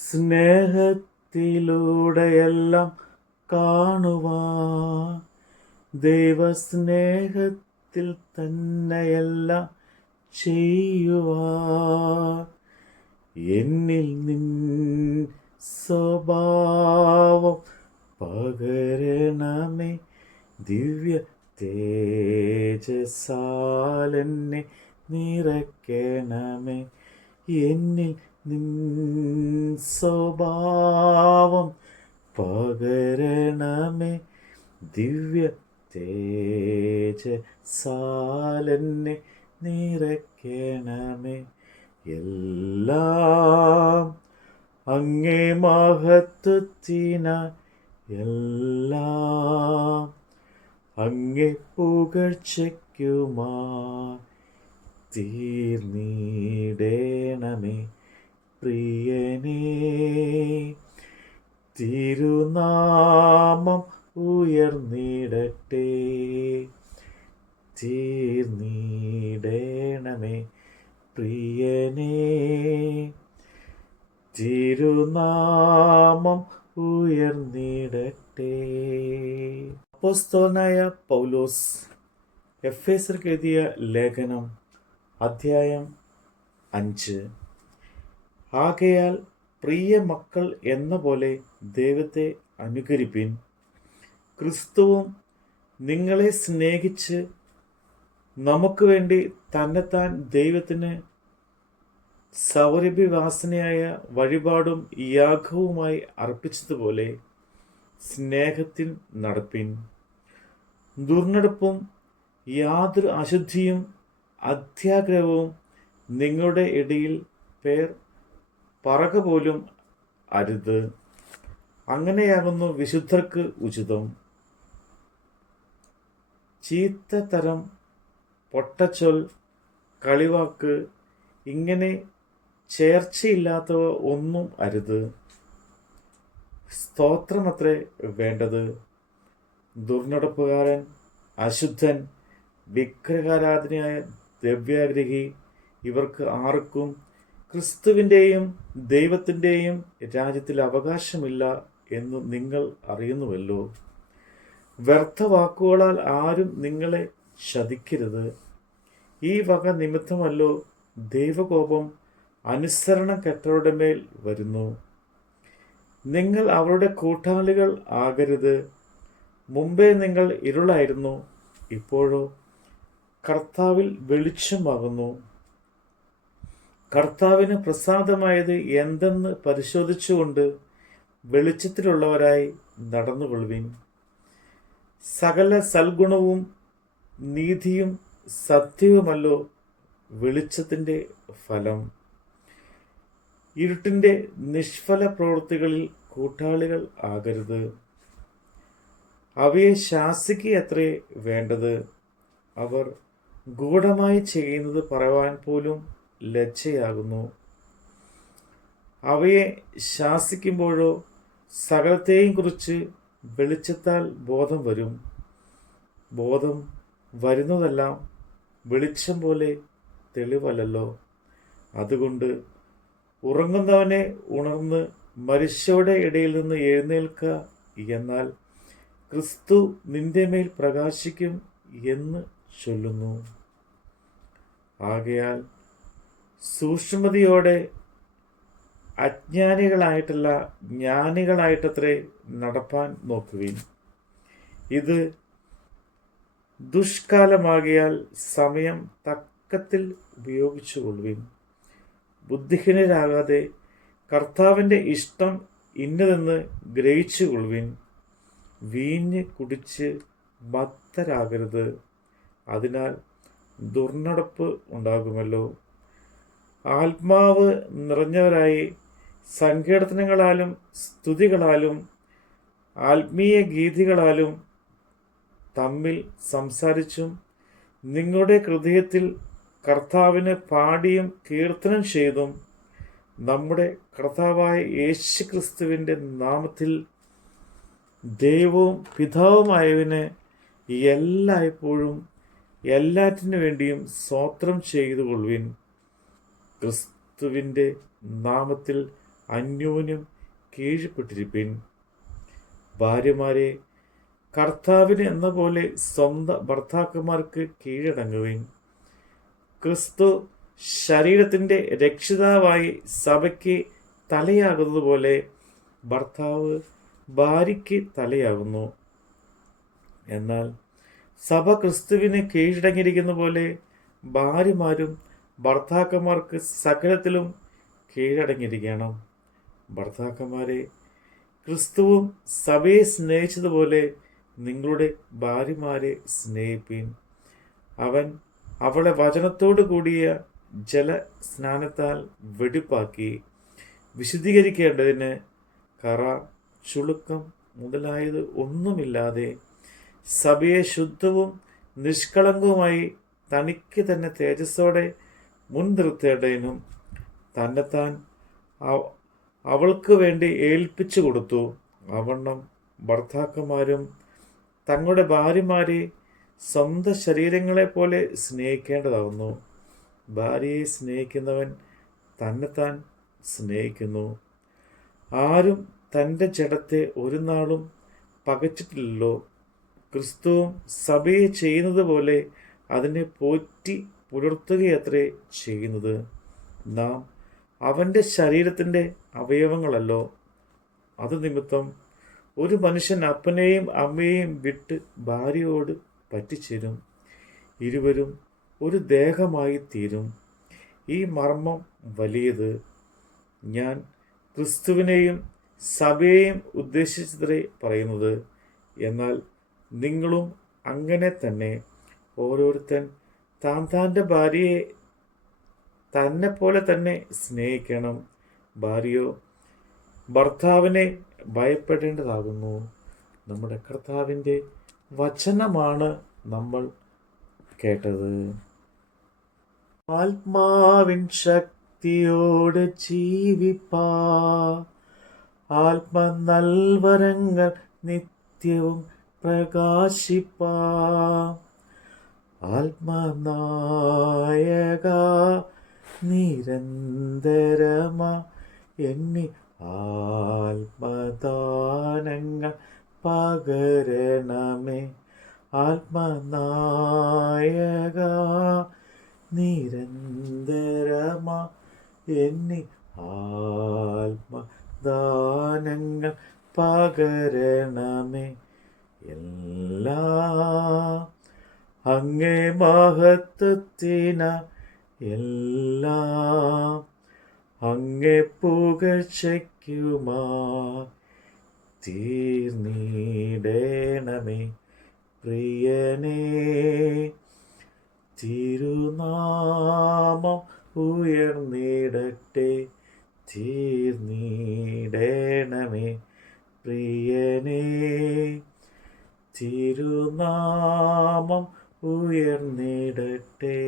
സ്നേഹത്തിലൂടെയെല്ലാം കാണുവാൻ, ദൈവസ്നേഹത്തിൽ തന്നെയെല്ലാം ചെയ്യുവാൻ, എന്നിൽ നിൻ സ്വഭാവം പകരണമേ, ദിവ്യ തേജസാലെന്നെ നിറയ്ക്കണമേ. എന്നിൽ നിൻ സ്വഭാവം പകരണമേ, ദിവ്യ തേജസാലെന്നെ നിറയ്ക്കണമേ. എല്ലാം അങ്ങേ മഹത്വത്തിനായി, എല്ലാം അങ്ങേ പുകഴ്ചയ്ക്കുമായി തീർന്നിടേണമേ. പ്രിയനേ, തിരുനാമം ഉയർന്നിടട്ടെ, തീർന്നിടേണമേ. പ്രിയനേ, തിരുനാമം ഉയർന്നിടട്ടെ. അപ്പോസ്തലനായ പൗലോസ് എഫേസ്യർക്ക് എഴുതിയ ലേഖനം അധ്യായം 5. ആകയാൽ പ്രിയ മക്കൾ എന്ന പോലെ ദൈവത്തെ അനുകരിപ്പിൻ. ക്രിസ്തുവും നിങ്ങളെ സ്നേഹിച്ച് നമുക്ക് വേണ്ടി തന്നെത്താൻ ദൈവത്തിന് സൗരഭ്യവാസനയായ വഴിപാടും യാഗവുമായി അർപ്പിച്ചതുപോലെ സ്നേഹത്തിൽ നടപ്പിൻ. ദുർനടപ്പും യാതൊരു അശുദ്ധിയും അത്യാഗ്രഹവും നിങ്ങളുടെ ഇടയിൽ പേർ പറക പോലും അരുത്. അങ്ങനെയാകുന്നു വിശുദ്ധർക്ക് ഉചിതം. ചീത്തത്തരം, പൊട്ടച്ചൊൽ, കളിവാക്ക്, ഇങ്ങനെ ചേർച്ചയില്ലാത്തവ ഒന്നും അരുത്. സ്തോത്രമത്രേ വേണ്ടത്. ദുർനടപ്പുകാരൻ, അശുദ്ധൻ, വിഗ്രഹാരാധനയായ ദ്രവ്യാഗ്രഹി, ഇവർക്ക് ആർക്കും ക്രിസ്തുവിൻ്റെയും ദൈവത്തിൻ്റെയും രാജ്യത്തിൽ അവകാശമില്ല എന്ന് നിങ്ങൾ അറിയുന്നുവല്ലോ. വ്യർത്ഥ വാക്കുകളാൽ ആരും നിങ്ങളെ ശപിക്കരുത്. ഈ വക നിമിത്തമല്ലോ ദൈവകോപം അനുസരണം കെട്ടവരുടെ മേൽ വരുന്നു. നിങ്ങൾ അവരുടെ കൂട്ടാളികൾ ആകരുത്. മുമ്പേ നിങ്ങൾ ഇരുളായിരുന്നു, ഇപ്പോഴോ കർത്താവിൽ വെളിച്ചമാകുന്നു. കർത്താവിന് പ്രസാദമായത് എന്തെന്ന് പരിശോധിച്ചുകൊണ്ട് വെളിച്ചത്തിലുള്ളവരായി നടന്നുകൊള്ളുവിൻ. സകല സൽഗുണവും നീതിയും സത്യവുമല്ലോ വെളിച്ചത്തിൻ്റെ ഫലം. ഇരുട്ടിൻ്റെ നിഷ്ഫല പ്രവൃത്തികളിൽ കൂട്ടാളികൾ ആകരുത്. അവയെ ശാസിക്കുകയത്രേ വേണ്ടത്. അവർ ഗൂഢമായി ചെയ്യുന്നത് പറയുവാൻ പോലും ലജ്ജയാകുന്നു. അവയെ ശാസിക്കുമ്പോഴോ സകലത്തെയും കുറിച്ച് വെളിച്ചത്താൽ ബോധം വരും. ബോധം വരുന്നതെല്ലാം വെളിച്ചം പോലെ തെളിവല്ലല്ലോ. അതുകൊണ്ട് ഉറങ്ങുന്നവനെ ഉണർന്ന് മനുഷ്യരുടെ ഇടയിൽ നിന്ന് എഴുന്നേൽക്കുക, എന്നാൽ ക്രിസ്തു നിന്റെ മേൽ പ്രകാശിക്കും എന്ന് ചൊല്ലുന്നു. ആകയാൽ സൂക്ഷ്മതയോടെ അജ്ഞാനികളായിട്ടല്ല ജ്ഞാനികളായിട്ടത്രേ നടപ്പാൻ നോക്കുവിൻ. ഇത് ദുഷ്കാലമാകിയാൽ സമയം തക്കത്തിൽ ഉപയോഗിച്ചുകൊള്ളുവിൻ. ബുദ്ധിഹീനരാകാതെ കർത്താവിൻ്റെ ഇഷ്ടം ഇന്നതെന്ന് ഗ്രഹിച്ചുകൊള്ളുവിൻ. വീഞ്ഞ് കുടിച്ച് മത്തരാകരുത്, അതിനാൽ ദുർനടപ്പ് ഉണ്ടാകുമല്ലോ. ആത്മാവ് നിറഞ്ഞവരായി സങ്കീർത്തനങ്ങളാലും സ്തുതികളാലും ആത്മീയ ഗീതികളാലും തമ്മിൽ സംസാരിച്ചും നിങ്ങളുടെ ഹൃദയത്തിൽ കർത്താവിന് പാടിയും കീർത്തനം ചെയ്തും നമ്മുടെ കർത്താവായ യേശുക്രിസ്തുവിൻ്റെ നാമത്തിൽ ദൈവവും പിതാവുമായവന് എല്ലായ്പ്പോഴും എല്ലാറ്റിനു വേണ്ടിയും സ്തോത്രം ചെയ്തുകൊള്ളുവിൻ. ക്രിസ്തുവിൻ്റെ നാമത്തിൽ അന്യോന്യം കീഴ്പ്പെട്ടിരിപ്പിൻ. ഭാര്യമാരെ, കർത്താവിന് എന്ന പോലെ സ്വന്തം ഭർത്താക്കന്മാർക്ക് കീഴടങ്ങുവിൻ. ക്രിസ്തു ശരീരത്തിൻ്റെ രക്ഷിതാവായി സഭയ്ക്ക് തലയാകുന്നതുപോലെ ഭർത്താവ് ഭാര്യയ്ക്ക് തലയാകുന്നു. എന്നാൽ സഭ ക്രിസ്തുവിന് കീഴടങ്ങിയിരിക്കുന്ന പോലെ ഭാര്യമാരും ഭർത്താക്കന്മാർക്ക് സകലത്തിലും കീഴടങ്ങിയിരിക്കണം. ഭർത്താക്കന്മാരെ, ക്രിസ്തുവും സഭയെ സ്നേഹിച്ചതുപോലെ നിങ്ങളുടെ ഭാര്യമാരെ സ്നേഹിപ്പിൻ. അവൻ അവളെ വചനത്തോടു കൂടിയ ജലസ്നാനത്താൽ വെടിപ്പാക്കി വിശുദ്ധീകരിക്കേണ്ടതിന് കറ, ചുളുക്കം മുതലായത് ഒന്നുമില്ലാതെ സഭയെ ശുദ്ധവും നിഷ്കളങ്കവുമായി തനിക്ക് തന്നെ തേജസ്സോടെ മുൻനിർത്തേണ്ടതിനും തന്നെത്താൻ അവൾക്ക് വേണ്ടി ഏൽപ്പിച്ചു കൊടുത്തു. അവണ്ണം ഭർത്താക്കന്മാരും തങ്ങളുടെ ഭാര്യമാരെ സ്വന്തം ശരീരങ്ങളെപ്പോലെ സ്നേഹിക്കേണ്ടതാകുന്നു. ഭാര്യയെ സ്നേഹിക്കുന്നവൻ തന്നെത്താൻ സ്നേഹിക്കുന്നു. ആരും തൻ്റെ ജഡത്തെ ഒരു നാളും പകച്ചിട്ടില്ലല്ലോ. ക്രിസ്തുവും സഭയെ ചെയ്യുന്നത് പോലെ അതിനെ പോറ്റി പുലർത്തുകയത്രേ ചെയ്യുന്നത്. നാം അവൻ്റെ ശരീരത്തിൻ്റെ അവയവങ്ങളല്ലോ. അത് നിമിത്തം ഒരു മനുഷ്യൻ അപ്പനെയും അമ്മയെയും വിട്ട് ഭാര്യയോട് പറ്റിച്ചേരും, ഇരുവരും ഒരു ദേഹമായി തീരും. ഈ മർമ്മം വലിയത്. ഞാൻ ക്രിസ്തുവിനെയും സഭയെയും ഉദ്ദേശിച്ചത്രേ പറയുന്നത്. എന്നാൽ നിങ്ങളും അങ്ങനെ തന്നെ. ഓരോരുത്തൻ താൻ്റെ ഭാര്യയെ തന്നെ പോലെ തന്നെ സ്നേഹിക്കണം. ഭാര്യയോ ഭർത്താവിനെ ഭയപ്പെടേണ്ടതാകുന്നു. നമ്മുടെ കർത്താവിൻ്റെ വചനമാണ് നമ്മൾ കേട്ടത്. ആത്മാവിൻ ശക്തിയോട് ജീവിപ്പാ, ആത്മനൽവരങ്ങൾ നിത്യവും പ്രകാശിപ്പാ. ആത്മനായക നിരന്തരമാ എന്നി ആത്മദാനങ്ങൾ പകരണമേ. ആത്മനായക നിരന്തരമാ എന്നി ആത്മദാനങ്ങൾ പകരണമേ. എല്ലാം അങ്ങേ മഹത്വത്തിന, എല്ലാം അങ്ങേ പുകഴ്ചയ്ക്കുമാ തീർന്നിടേണമേ. പ്രിയനേ, തിരുനാമം ഉയർന്നിടട്ടെ. തീർന്നിടേണമേ പ്രിയനേ, തിരുനാമം ഉയർന്നിടട്ടെ.